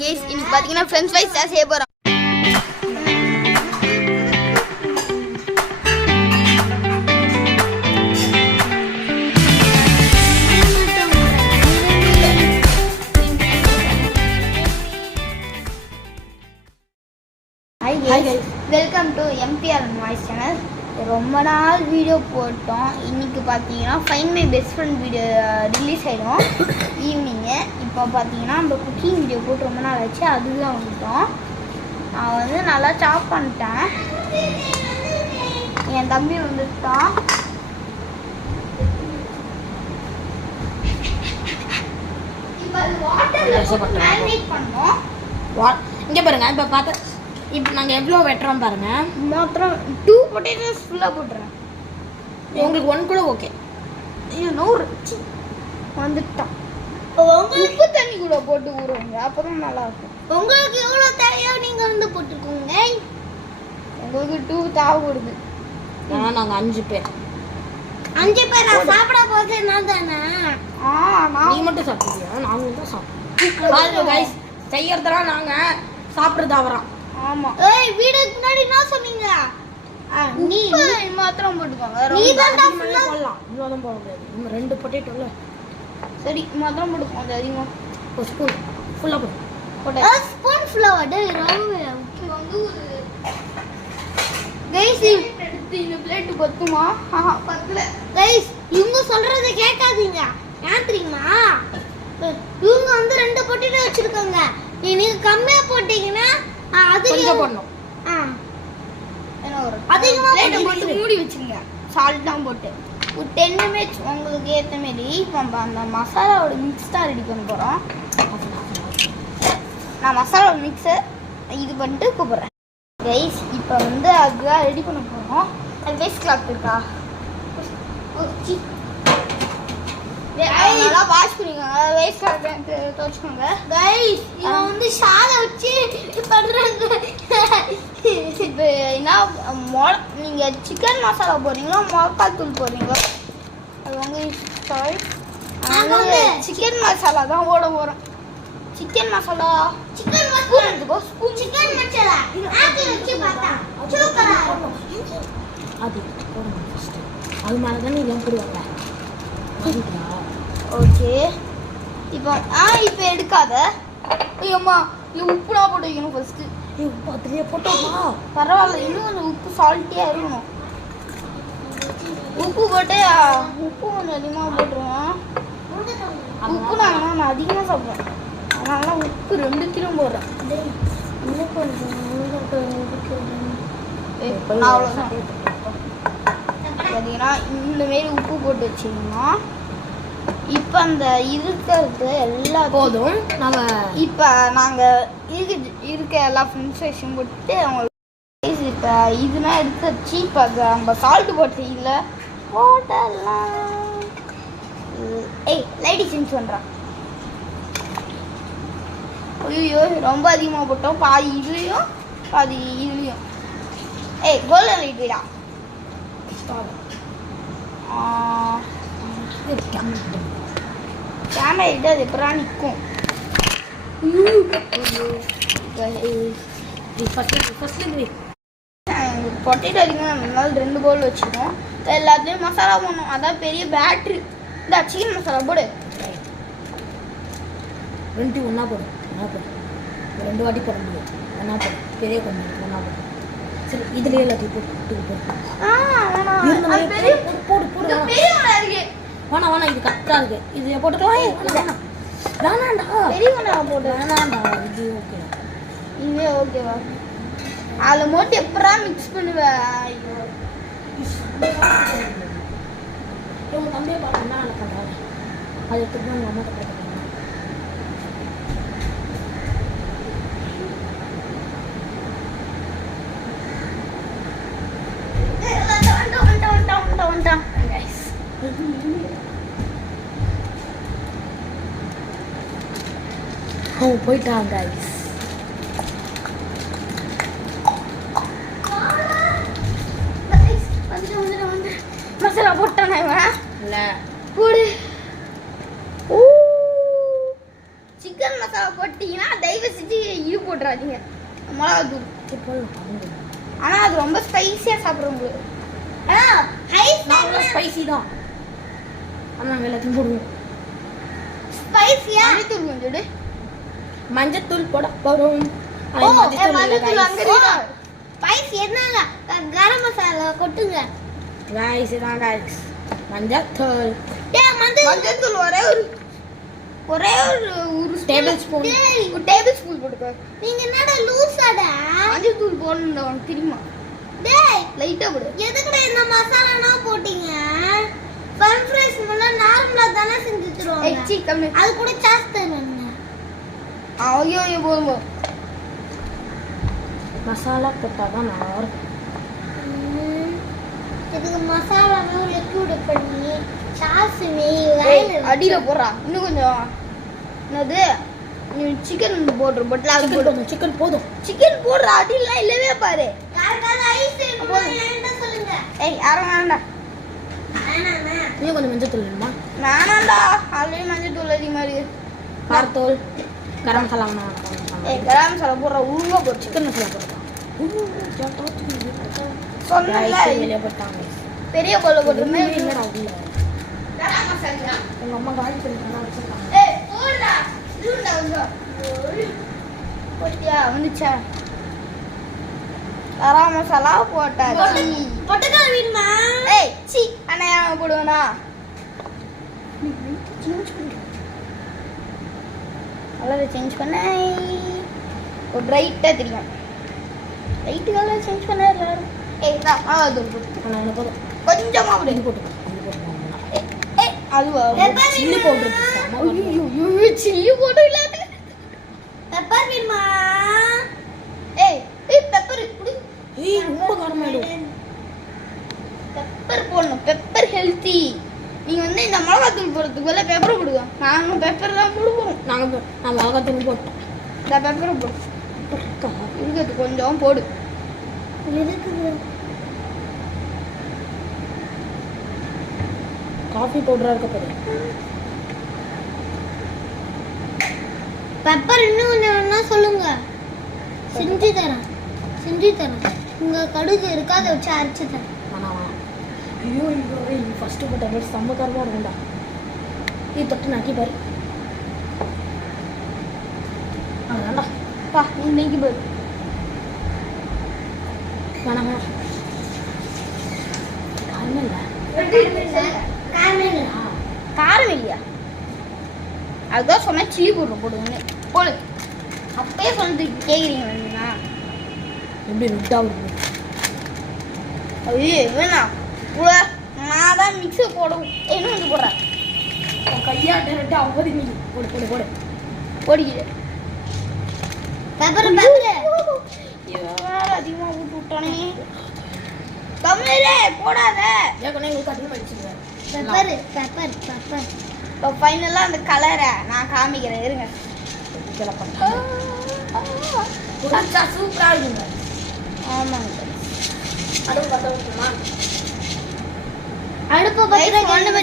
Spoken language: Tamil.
கேஸ் இன்னைக்கு பாத்தீங்கன்னா ஃப்ரெண்ட்ஸ் ஃப்ரைஸ் தான் செய்ய போறோம். Welcome to MPR voice channel. ரொம்ப நாள் வீடியோ போட்டோம். இன்னைக்கு பார்த்தீங்கன்னா fine my best friend video release ஆகிடும் ஈவினிங்கு. இப்போ பார்த்தீங்கன்னா நம்ம குக்கிங் வீடியோ போட்டு ரொம்ப நாள் ஆச்சு, அதுதான் வந்துட்டோம். நான் வந்து நல்லா சாப் பண்ணிட்டேன். என் தம்பி வந்துட்டான். இப்போ அது வாட்டரில் மேரினேட் பண்ணோம். இங்கே பாருங்க, இப்போ பார்த்து இப்போ நாங்கள் எவ்வளோ வெட்டுறோம் பாருங்க. மாத்திரம் 2 பொட்டேட்டோஸ் ஃபுல்லாக போட்டுறேன். உங்களுக்கு 1 கூட ஓகே. இன்னொரு வந்துட்டான். உப்பு தண்ணி கூட போட்டு ஊறுங்க, அப்புறம் நல்லா இருக்கும். உங்களுக்கு எவ்வளோ தேவையோ நீங்கள் வந்து போட்டுக்கோங்க. உங்களுக்கு 2 தேவைப்படுது. ஆனால் நாங்கள் 5 பேர். 5 பேர் சாப்பிட போது நான் தானே. நீ மட்டும் சாப்பிடுவியா? நாங்களும் தான் சாப்பிடுவோம். கைஸ், செய்யறதெல்லாம் நாங்கள் சாப்பிட்றதா வரோம். ஆமா. ஏய், வீடியோக்கு முன்னாடி என்ன சொன்னீங்க? நீ மாத்திரம் போட்டுக்கோங்க. நீ தான் ஃபுல்லா போடலாம். இவ்வளோதான் போட முடியாது. இன்னும் 2 பொட்டேட்டோல. சரி, மாத்திரம் போட்டுக்கோங்க. அது அதிகமா ஒரு ஸ்பூன் ஃபுல்லாக போடு. போட்டு ஸ்பூன் ஃபுல்லாக வட ரொம்ப வந்து ஒரு கைஸ் எடுத்து இந்த பிளேட் பத்துமா? பத்தல. கைஸ், இவங்க சொல்றதை கேட்காதீங்க. ஏன் தெரியுமா? இவங்க வந்து 2 பொட்டேட்டோ வச்சிருக்காங்க. நீங்க கம்மியா போட்டீங்கன்னா கொஞ்சம் போடணும். அதிகமா போட்டு மூடி வச்சுங்க. சால்ட் தான் போட்டு ஒரு 10 நிமிஷம் உங்களுக்கு ஏற்ற மாரி. இப்போ அந்த மசாலாவோட மிக்ஸ் தான் ரெடி பண்ண போகிறோம். நான் மசாலாவோட மிக்ஸை இது பண்ணிட்டு கூப்பிட்றேன். ரைஸ் இப்போ வந்து அதுதான் ரெடி பண்ண போகிறோம். அது வேஸ்ட் கிளாத் இருக்கா? நல்லா வாஷ் பண்ணிக்கோங்க. Waste cloth துவச்சிக்கோங்க. கைஸ், இவன் வந்து ஷாலை வச்சு பண்ணுறாங்க. இப்போ என்ன நீங்கள் சிக்கன் மசாலா போடுறீங்களா மிளகாய் தூள் போடுறீங்களா? அது உங்கள் சிக்கன் மசாலா தான் ஓட போகிறோம். Chicken masala chicken masala chicken masala அது அது மேலே தானே இதெல்லாம் போடுவாங்க. ஓகே, இப்போ இப்போ எடுக்காத. ஐயம்மா, இது உப்புனா போட்டு வைக்கணும் ஃபர்ஸ்ட். உப்பு அதுலேயே போட்டோமா? பரவாயில்ல, இன்னும் கொஞ்சம் உப்பு சால்ட்டியாக இருக்கணும். உப்பு போட்டு உப்பு கொஞ்சம் அதிகமாக போட்டுருவோம். உப்பு நான் அதிகமாக சாப்பிட்றேன், அதனால உப்பு 2 கிலோ போடுறேன். இன்னும் கொஞ்சம் அவ்வளோதான். பார்த்தீங்கன்னா இந்தமாரி உப்பு போட்டு வச்சிங்கன்னா இப்போ அந்த இருக்கிறது எல்லாம் போதும். நம்ம இப்போ நாங்கள் இருக்க எல்லா ஃப்ரெண்ட்ஸ் விஷயம் போட்டு அவங்க இப்போ இதுனா எடுத்து வச்சு இப்போ அது நம்ம சால்ட்டு போட்டு இல்லை போட்டெல்லாம். ஏய், லைட்டி சேஞ்ச் பண்ணுறான். ஐயோ, ரொம்ப அதிகமாக போட்டோம். பாதி இதுலேயும் பாதி இதுலேயும். ஏய், கோல்டன் லைட் வீடா? கேமரா எடுத்து அது எப்படா நிற்கும்? பொட்டேட்டோ அதிகமாக நம்மளால 2 பவுல் வச்சுக்கோம். எல்லாத்துலேயும் மசாலா போடணும். அதான் பெரிய பேட்ரி. இந்த சிக்கன் மசாலா போடு. 2 ஒன்றா போடும். 2 வாட்டி போட முடியும். ஒன்றா போடும். பெரிய கொஞ்சம் ஒன்றா போடும். சரி, இதுலேயே எல்லாத்தையும் போட்டு வேணாம். இது கரெக்டாக இருக்கு. இது போட்டுக்கலாம். வேணாண்டா, பெரிய வெங்காயம் போட்டு. வேணாண்டா, இது ஓகே. இதே ஓகேவா? அதில் போட்டு எப்படா மிக்ஸ் பண்ணுவேன்? ஐயோ, உங்கள் தம்பியை பார்த்து என்ன வேலை பண்ணுறாங்க? அது எடுத்துட்டு உங்கள் அம்மா கிட்ட போயிட்டாங்க. மசாலா போட்டானே இல்லை போடு. சிக்கன் மசாலா போட்டு போட்டீங்கன்னா தயவு செஞ்சு இது போட்டுறாதீங்க மிளகாத்தூள். சரி போடலாம். ஆனால் அது ரொம்ப ஸ்பைஸியாக சாப்பிட்றவங்களுக்கு. ஆனால் நாங்கள் ஸ்பைசி தான். ஆனால் நாங்கள் எல்லாத்தையும் போடுவோம். ஸ்பைஸியாக மஞ்சத்தூள் கொஞ்சம் எடு. மஞ்சத்தூள் போட போகிறோம். மஞ்சத்தூள் அங்கே இருக்கு. ஸ்பைஸ் என்னங்க கரம் மசாலா கொட்டுங்க. கைஸ் இதான் கைஸ் மஞ்சத்தூள். மஞ்சத்தூள் ஒரே ஒரு டேபிள் ஸ்பூன். ஒரு டேபிள் ஸ்பூன் போட்டுக்கோ. நீங்க என்னடா லூசாடா? மஞ்சத்தூள் போடணும் உனக்கு தெரியுமா? டேய் லைட்டா போடு. எதுக்குடா இந்த மசாலானா போட்டீங்க? ஃபன் ஃப்ரைஸ் முன்ன நார்மலா தானே செஞ்சு தருவாங்க. எச்சி கம்மி. அது கூட சாஸ் தருவாங்க. ஐயோ போதும். மசாலா போட்டால் தான் நல்லா இருக்கும். இதுக்கு மசாலாவை லிக்விட் பண்ணி சாஸ் அடியில போடுறா. இன்னும் கொஞ்சம் என்னது சிக்கன் போடுற பட்ல அது போடு. சிக்கன் போதும். சிக்கன் போடுற அடியிலாம் இல்லவே பாரு. யாருக்காவது ஐஸ் வேணும்னா சொல்லுங்க. ஏய் யாரும் வேண்டாம். வேணாமா? இன்னும் கொஞ்சம் மஞ்சத்தூள் வேணுமா? வேணாம்டா ஆல்ரெடி மஞ்சத்தூள் அதிகமாக இருக்கு. காரத்தூள் கரம் மசாலா வேணாம். ஏய் கரம் மசாலா போடுற ஒழுங்கா போடு. சிக்கன் மசாலா போடலாம். சொன்னல வெளியே போட்டாங்க. பெரிய கொல்ல போட்டுமே என்னடா உள்ள கரம் மசாலா. உங்க அம்மா காலி பண்ணி வச்சிருக்காங்க. ஏய் போடுடா. இதுடா வந்து. போட்டியா வந்துச்சா? கரம் மசாலா போட்டாச்சு. பொட்டக்கா வேணுமா? ஏய் சி அண்ணா போடுவேனா? கலரை சேஞ்ச் பண்ண ஒரு ரைட்டாக தெரியும். ரைட்டு கலர் சேஞ்ச் பண்ண எல்லாரும். ஏய் தான் அது ஆனால் என்ன போதும். கொஞ்சமாக அப்படி இது போட்டுக்கலாம். ஏய் அதுவா சில்லி பவுடர் சில்லி போட்டு இல்லாது. பெப்பர் வேணுமா? ஏய் ஏய் பெப்பர் குடி. ஏய் ரொம்ப காரமாயிடும். பெப்பர் போடணும். Pepper healthy. நீங்கள் வந்து இந்த மிளகாத்தூள் போடுறதுக்கு பதிலாக பெப்பர் போடுங்க. நாங்கள் பெப்பர் தான் போடுவோம். நான் மிளகாத்தூள் போட்டோம். இந்த பெப்பரை போடு. இருக்கிறது கொஞ்சம் போடு. இருக்குது. காஃபி பவுடரா இருக்க போகுது. பெப்பர் இன்னும் கொஞ்சம் வேணும்னா சொல்லுங்க. செஞ்சு தரேன். உங்க கடுகு இருக்கா அதை வச்சு அரைச்சு தரேன். வேணாம். ஐயோ ஃபர்ஸ்ட் போட்ட செம்ம காரமாக இருக்கும்டா. இது தொட்டு நக்கி பாரு. வேண்டாம்டா. பா நீ நெய்க்கு போடு. வேணாம். காரமே இல்லை. காரம் இல்லையா? அதுதான் சொன்னால் சில்லி பவுடர் போடுங்க. போடு. அப்பயே சொன்னது கேட்குறீங்க வேணும்னா? எப்படி ரெட்டாக இருக்கும். ஐயோ வேணாம். நான் தான் மிக்ஸி போடுவோம். என்ன வந்து போடுறேன்? கையாட்ட ரெட்டா அப்போது நீ போடு. போடிக்கிது. பெப்பர் அதிகமாக ஊட்டு விட்டானே. தமிழே போடாத. ஏற்கனவே உங்களுக்கு அதிகமாக அடிச்சுருவேன். பெப்பர் இப்போ ஃபைனலாக அந்த கலரை நான் காமிக்கிறேன். இருங்க. இதெல்லாம் பண்ணுறேன். சூப்பராக இருக்குங்க. ஆமாங்க. அடுப்பு பற்ற வைக்கணுமா? அடுப்பு பத்திர ஒண்ணுமே